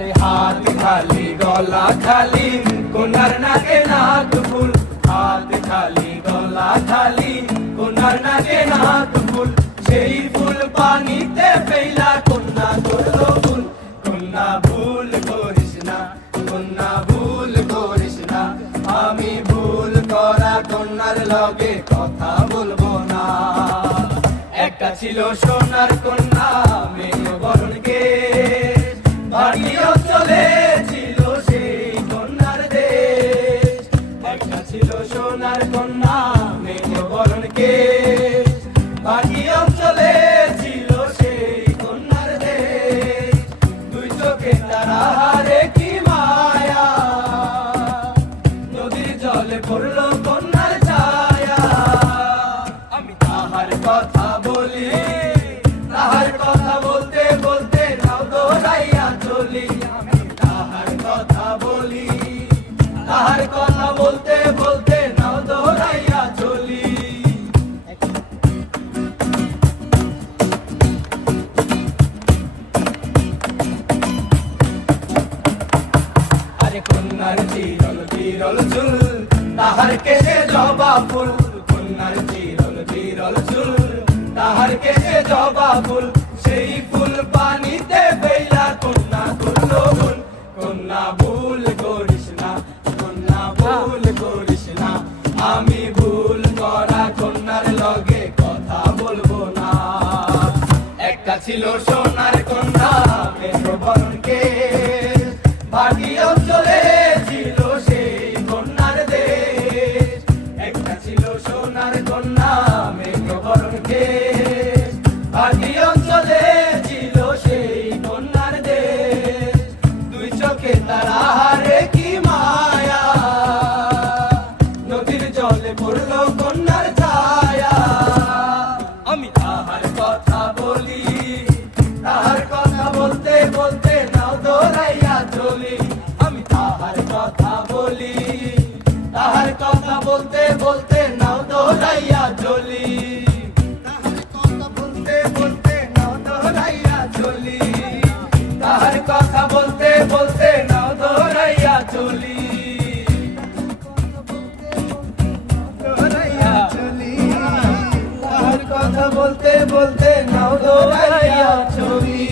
আরে হাত খালি গলা খালি কোনার নাকে নাক ফুল, হাত খালি গলা খালি কোনার নাকে নাক ফুল, সেই ফুল পানিতে ফেলা কন্যা করলো ভুল। কন্যা ভুল করিস না, কন্যা ভুল করিস না, আমি ভুল করা কন্যার লগে কথা বলবো না। একটা ছিল সোনার কন্যা মেয়ে বরণ কেশ, বাড়ি অঞ্চলে ছিল সেই কন্যার দেশ। একটা ছিল সোনার কন্যা মেয়ে বরণ কেশ, বাড়ি অঞ্চলে ছিল সেই কন্যার দেশ। দুই চোখে তারা হারে কি মায়া, নদীর জলে পড়লো কন্যার ছায়া। আমি তাহার কথা বলি, তাহার কথা বলতে বলতে নাও দৌড়াইয়া চলি। আমি তাহার কথা বলি, তাহার কথা বলতে বলতে নাও দৌড়াইয়া চলি। আরে কন্যার চিরল চিরল চুল, তাহার কেশে জবা ফুল, কন্যার চিরল চিরল চুল, তাহার কেশে জবা ফুল, সেই ফুল পানিতে ফেলা কন্যা করলো ভুল। কন্যা ভুল করিস না, কন্যা ভুল করিস না, আমি ভুল করা কন্যার লগে কথা বলবো না। একটা ছিল সোনার কন্যা মেঘ বরণ কেশ, বাড়ি অঞ্চলে ছিল সেই কন্যার দেশ। একটা ছিল সোনার কন্যা মেঘ বরণ কেশ, বাড়ি অঞ্চলে ছিল সেই কন্যার দেশ। দুই চোখে তারা হারে কি মায়া, নদীর জলে পড়লো কন্যার ছায়া। আমি তাহার কথা বলি, তাহার কথা বলতে বলতে নাও দৌড়াইয়া চলি। আমি তাহার কথা বলি, তাহার কথা বলতে বলতে নাও দৌড়াইয়া চলি। তাহার কথা বলতে বলতে নাও দৌড়াইয়া চলি, তাহার কথা বলতে বলতে নাও দৌড়াইয়া চলি। দৌড়াইয়া চলি, তাহার কথা বলতে বলতে নাও দৌড়াইয়া চলি।